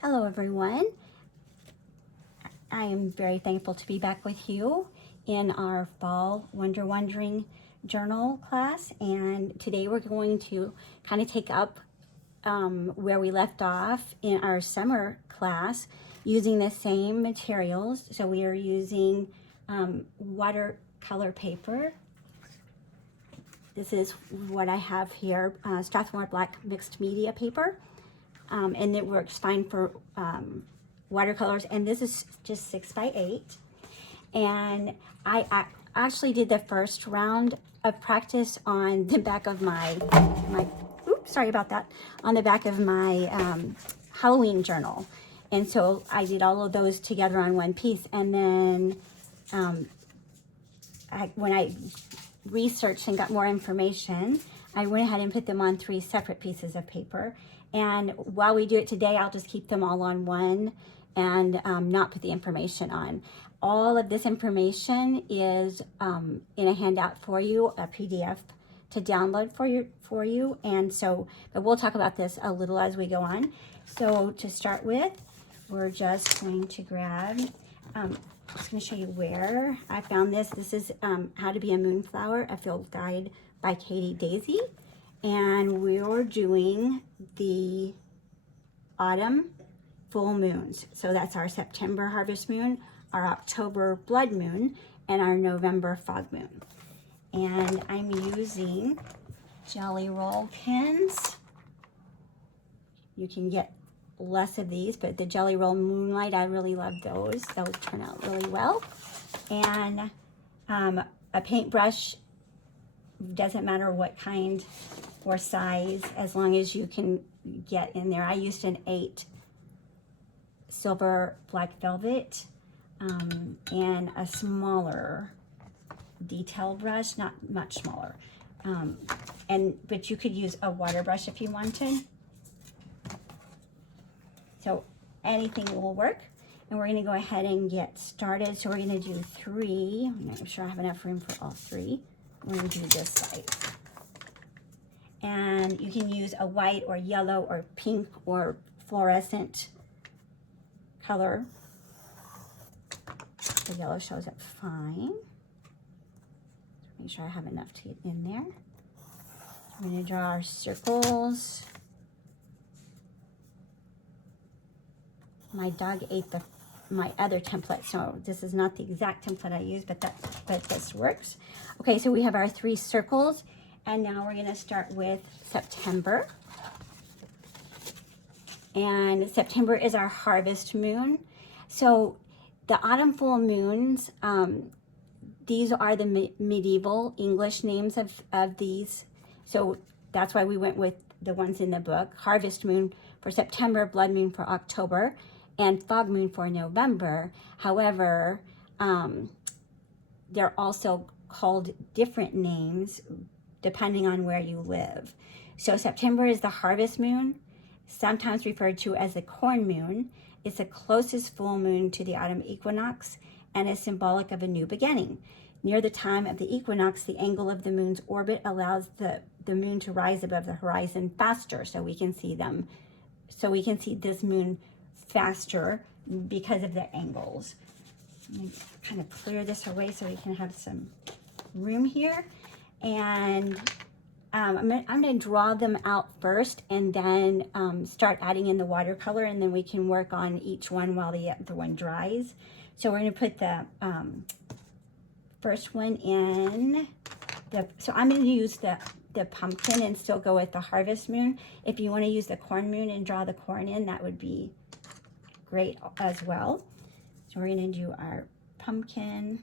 Hello everyone. I am very thankful to be back with you in our Fall Wondering journal class, and today we're going to kind of take up where we left off in our summer class using the same materials. So we are using watercolor paper. This is what I have here, Strathmore Black Mixed Media paper. And it works fine for watercolors, and this is just 6 by 8. And I actually did the first round of practice on the back of my oops, sorry about that, on the back of my Halloween journal. And so I did all of those together on one piece, and then when I researched and got more information, I went ahead and put them on 3 separate pieces of paper. And while we do it today, I'll just keep them all on one and not put the information on. All of this information is in a handout for you, a PDF to download for you. And so, but we'll talk about this a little as we go on. So to start with, we're just going to grab, I'm just going to show you where I found this. This is How to Be a Moonflower, a field guide by Katie Daisy. And we're doing the autumn full moons. So that's our September harvest moon, our October blood moon, and our November fog moon. And I'm using Jelly Roll pens. You can get less of these, but the Jelly Roll Moonlight, I really love those. Those turn out really well. And a paintbrush, doesn't matter what kind or size, as long as you can get in there. I used an 8 silver black velvet and a smaller detail brush, not much smaller. But you could use a water brush if you wanted. So anything will work. And we're going to go ahead and get started. So we're going to do 3. I'm not sure I have enough room for all 3. We're going to do this side. And you can use a white or yellow or pink or fluorescent color. The yellow shows up fine. Make sure I have enough to get in there. I'm going to draw our circles. My dog ate my other template, so this is not the exact template I use, but this works. Okay, so we have our 3 circles, and now we're going to start with September. And September is our harvest moon. So the autumn full moons, these are the medieval English names of these. So that's why we went with the ones in the book. Harvest moon for September, blood moon for October, and fog moon for November. However, they're also called different names depending on where you live. So September is the harvest moon, sometimes referred to as the corn moon. It's the closest full moon to the autumn equinox and is symbolic of a new beginning. Near the time of the equinox, the angle of the moon's orbit allows the moon to rise above the horizon faster, so we can see them. So we can see this moon faster because of the angles. Let me kind of clear this away so we can have some room here. And I'm going to draw them out first and then start adding in the watercolor, and then we can work on each one while the other one dries. So we're going to put the first one in. So I'm going to use the pumpkin and still go with the harvest moon. If you want to use the corn moon and draw the corn in, that would be great as well. So we're going to do our pumpkin.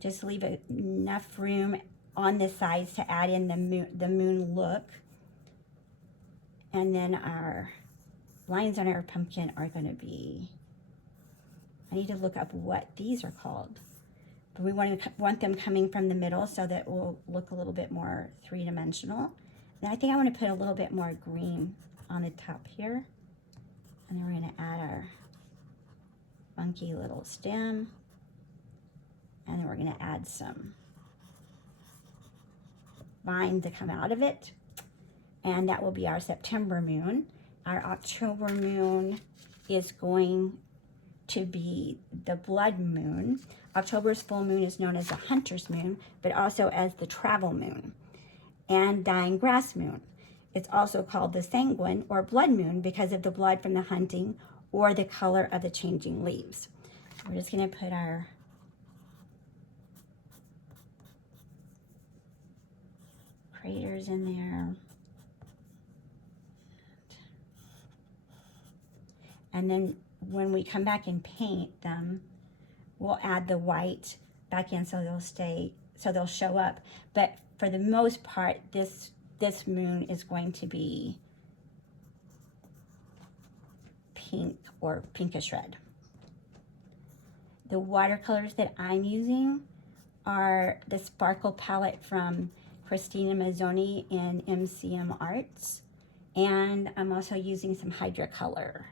Just leave enough room on the sides to add in the moon look. And then our lines on our pumpkin are going to be, I need to look up what these are called. But we want them coming from the middle so that it will look a little bit more three-dimensional. And I think I want to put a little bit more green on the top here. And then we're going to add our funky little stem. And then we're going to add some vine to come out of it. And that will be our September moon. Our October moon is going to be the blood moon. October's full moon is known as the hunter's moon, but also as the travel moon and dying grass moon. It's also called the sanguine or blood moon because of the blood from the hunting or the color of the changing leaves. We're just going to put our craters in there. And then when we come back and paint them, we'll add the white back in so they'll show up. But for the most part, this moon is going to be pink or pinkish red. The watercolors that I'm using are the Sparkle palette from Christina Mazzoni in MCM Arts. And I'm also using some Hydrocolor.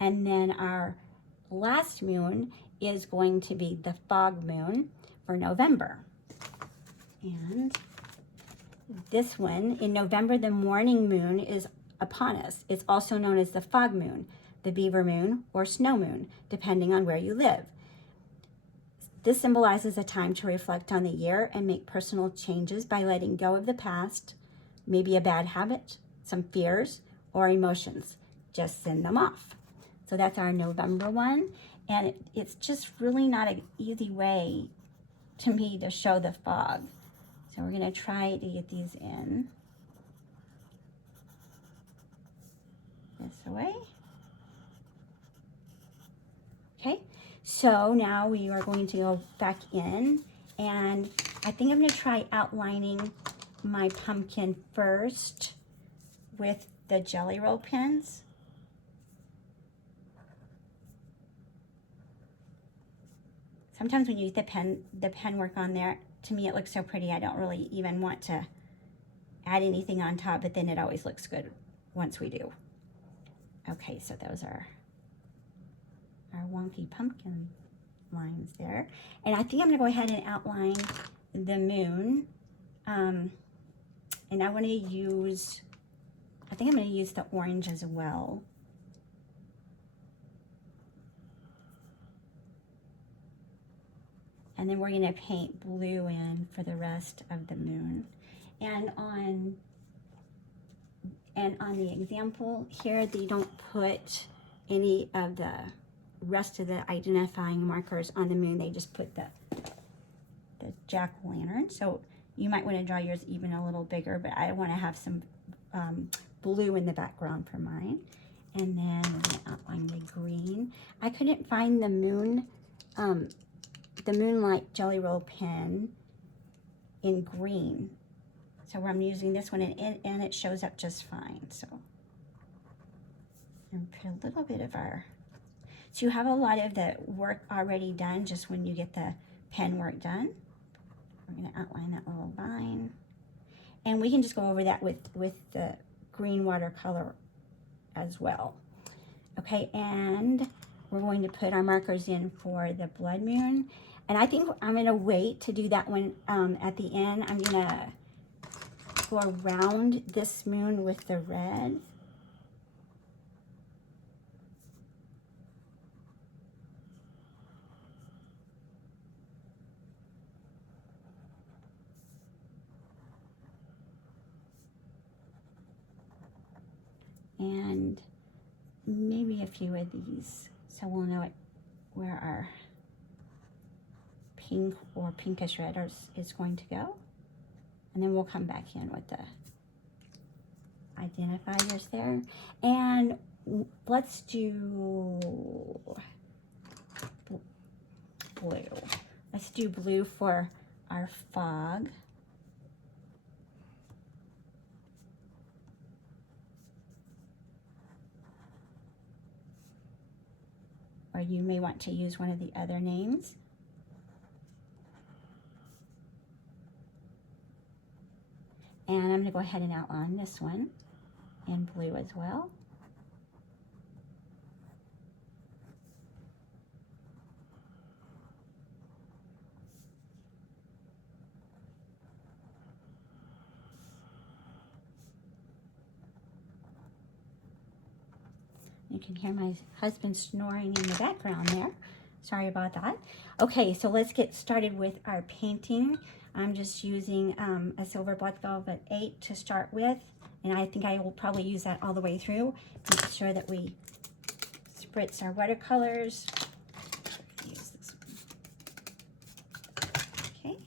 And then our last moon is going to be the fog moon for November. And this one, in November, the morning moon is upon us. It's also known as the fog moon, the beaver moon, or snow moon, depending on where you live. This symbolizes a time to reflect on the year and make personal changes by letting go of the past, maybe a bad habit, some fears, or emotions. Just send them off. So that's our November one. And it's just really not an easy way to me to show the fog. So we're gonna try to get these in this way. Okay, so now we are going to go back in, and I think I'm gonna try outlining my pumpkin first with the Jelly Roll pens. Sometimes when you use the pen work on there, to me it looks so pretty, I don't really even want to add anything on top, but then it always looks good once we do. Okay, so those are our wonky pumpkin lines there. And I think I'm gonna go ahead and outline the moon. And I wanna use, I think I'm gonna use the orange as well. And then we're gonna paint blue in for the rest of the moon. And on the example here, they don't put any of the rest of the identifying markers on the moon. They just put the jack-o'-lantern. So you might wanna draw yours even a little bigger, but I wanna have some blue in the background for mine. And then we're gonna outline the green. I couldn't find the moon, the Moonlight Jelly Roll pen in green. So I'm using this one, and it shows up just fine. So and put a little bit of our, so you have a lot of the work already done just when you get the pen work done. We're gonna outline that little vine. And we can just go over that with the green watercolor as well. Okay, and we're going to put our markers in for the blood moon. And I think I'm gonna wait to do that one at the end. I'm gonna go around this moon with the red. And maybe a few of these, so we'll know where our pink or pinkish red is going to go. And then we'll come back in with the identifiers there. And let's do blue. Let's do blue for our fog. Or you may want to use one of the other names. And I'm gonna go ahead and outline this one in blue as well. You can hear my husband snoring in the background there. Sorry about that. Okay, so let's get started with our painting. I'm just using a silver black velvet 8 to start with, and I think I will probably use that all the way through. Make sure that we spritz our watercolors. Use this one. Okay,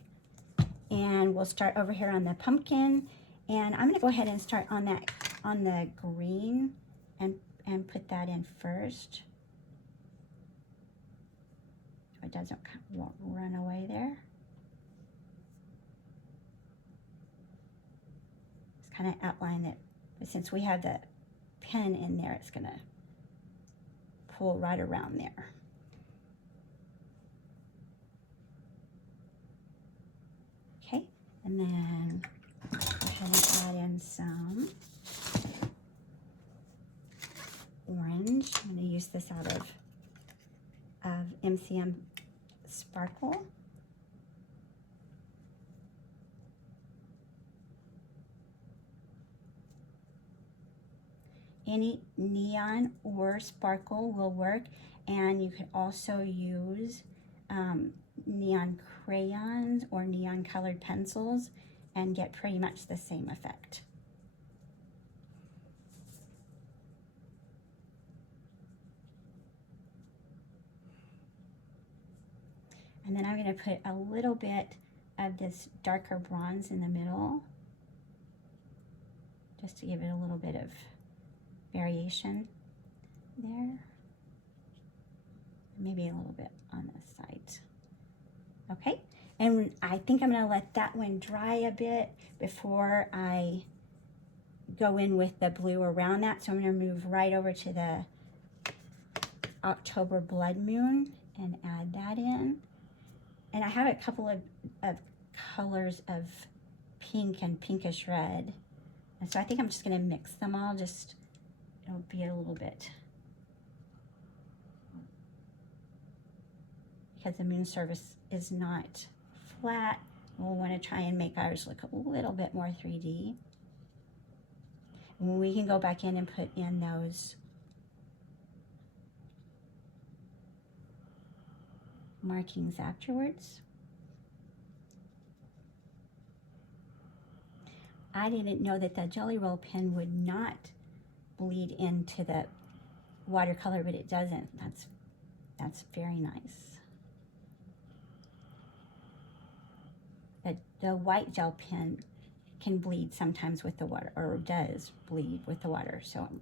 and we'll start over here on the pumpkin, and I'm going to go ahead and start on the green and put that in first. So it doesn't run away there. Just kind of outline it, but since we have the pen in there, it's going to pull right around there. Okay, and then go ahead and add in some orange. I'm going to use this out of MCM Sparkle. Any neon or sparkle will work, and you could also use neon crayons or neon colored pencils and get pretty much the same effect. And then I'm going to put a little bit of this darker bronze in the middle, just to give it a little bit of variation there. Maybe a little bit on this side. Okay, and I think I'm going to let that one dry a bit before I go in with the blue around that. So I'm going to move right over to the October Blood Moon and add that in. And I have a couple of colors of pink and pinkish red. And so I think I'm just going to mix them all. Just, it'll be a little bit. Because the moon surface is not flat, we'll want to try and make ours look a little bit more 3D. And we can go back in and put in those markings afterwards. I didn't know that the Jelly Roll pen would not bleed into the watercolor, but it doesn't. That's very nice. The white gel pen can bleed sometimes with the water, or does bleed with the water. So I'm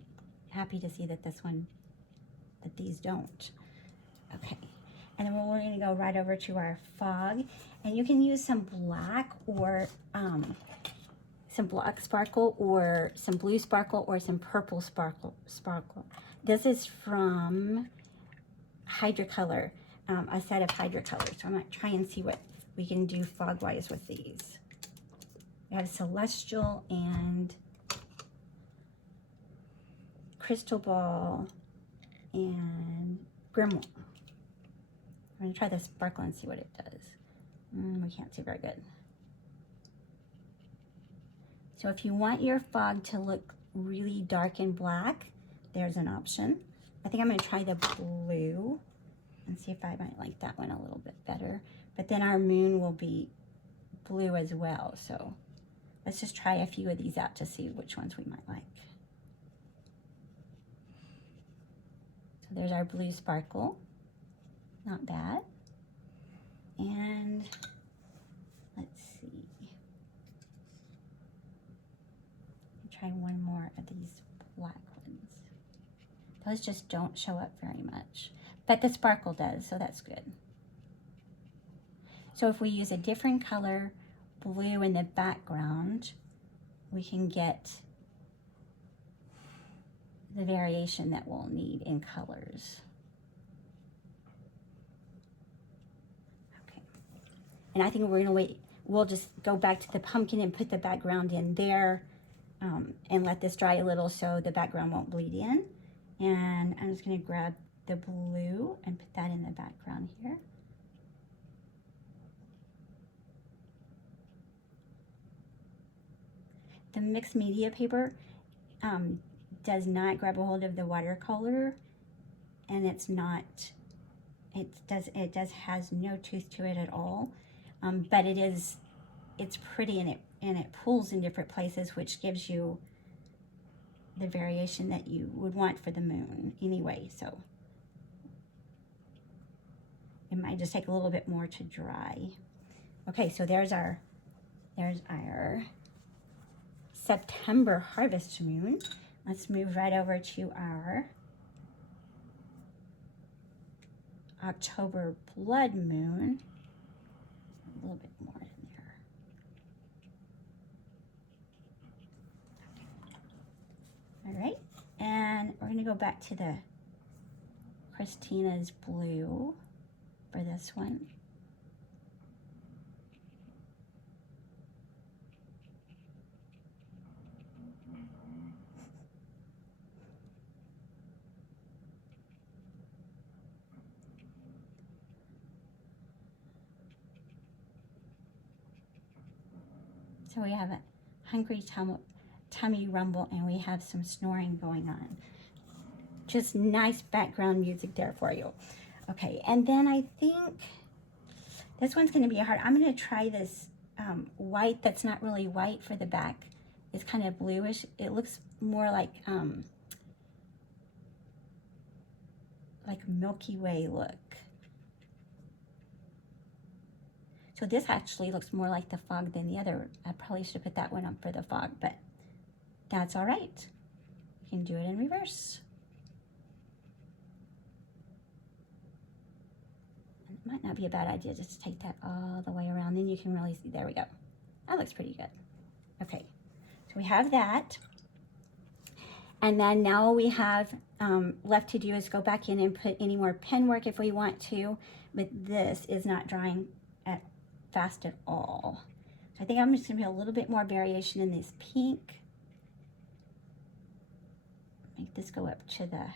happy to see that that these don't. Okay. And then we're going to go right over to our fog, and you can use some black or some black sparkle or some blue sparkle or some purple sparkle. This is from Hydrocolor, a set of Hydrocolor. So I'm going to try and see what we can do fog-wise with these. We have Celestial and Crystal Ball and Grimoire. I'm going to try the sparkle and see what it does. We can't see very good. So if you want your fog to look really dark and black, there's an option. I think I'm going to try the blue and see if I might like that one a little bit better. But then our moon will be blue as well. So let's just try a few of these out to see which ones we might like. So there's our blue sparkle. Not bad. And let's see. Try one more of these black ones. Those just don't show up very much. But the sparkle does, so that's good. So if we use a different color blue in the background, we can get the variation that we'll need in colors. Okay. And I think we're gonna wait. We'll just go back to the pumpkin and put the background in there and let this dry a little so the background won't bleed in. And I'm just gonna grab the blue and put that in the background here. The mixed media paper does not grab a hold of the watercolor, and it has no tooth to it at all. But it's pretty, and it pulls in different places, which gives you the variation that you would want for the moon anyway. So it might just take a little bit more to dry. Okay, so there's our September harvest moon. Let's move right over to our October blood moon. A little bit more in there. All right, and we're gonna go back to the Christina's blue for this one. So we have a hungry tummy rumble, and we have some snoring going on. Just nice background music there for you. Okay, and then I think this one's going to be hard. I'm going to try this white that's not really white for the back. It's kind of bluish. It looks more like Milky Way look. So this actually looks more like the fog than the other. I probably should have put that one up for the fog, but that's all right. You can do it in reverse. It might not be a bad idea just to take that all the way around. Then you can really see, there we go. That looks pretty good. Okay, so we have that. And then now all we have left to do is go back in and put any more pen work if we want to, but this is not drying fast at all. So I think I'm just gonna put a little bit more variation in this pink. Make this go up to the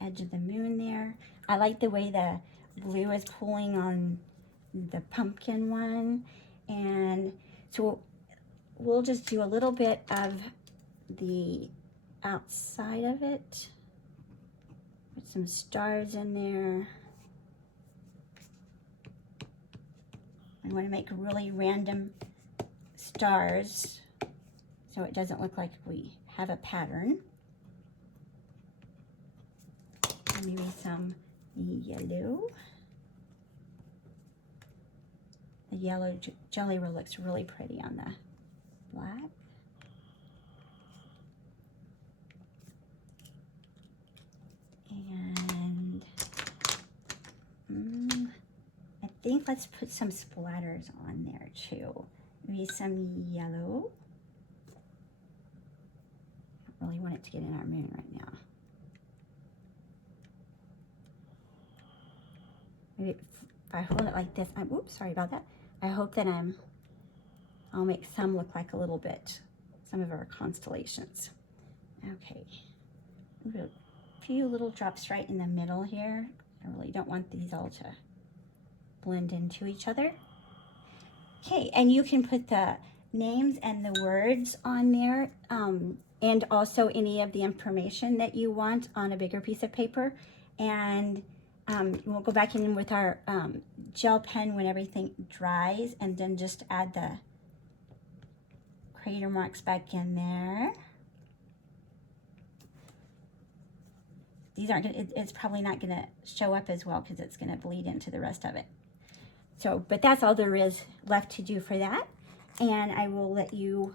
edge of the moon there. I like the way the blue is pulling on the pumpkin one. And so we'll just do a little bit of the outside of it. Put some stars in there. I want to make really random stars so it doesn't look like we have a pattern. And maybe some yellow. The yellow jelly roll looks really pretty on the black. And I think let's put some splatters on there too. Maybe some yellow. I don't really want it to get in our moon right now. Maybe if I hold it like this, oops, sorry about that. I hope that I'll make some look like a little bit, some of our constellations. Okay, a few little drops right in the middle here. I really don't want these all to blend into each other. Okay, and you can put the names and the words on there, and also any of the information that you want on a bigger piece of paper. And we'll go back in with our gel pen when everything dries, and then just add the crater marks back in there. These aren't gonna, it's probably not gonna show up as well because it's gonna bleed into the rest of it. So, but that's all there is left to do for that. And I will let you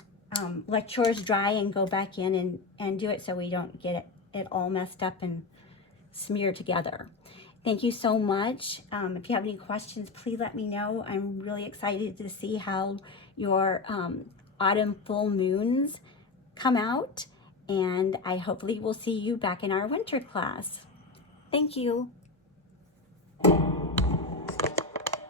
let yours dry and go back in and do it so we don't get it all messed up and smeared together. Thank you so much. If you have any questions, please let me know. I'm really excited to see how your autumn full moons come out, and I hopefully will see you back in our winter class. Thank you.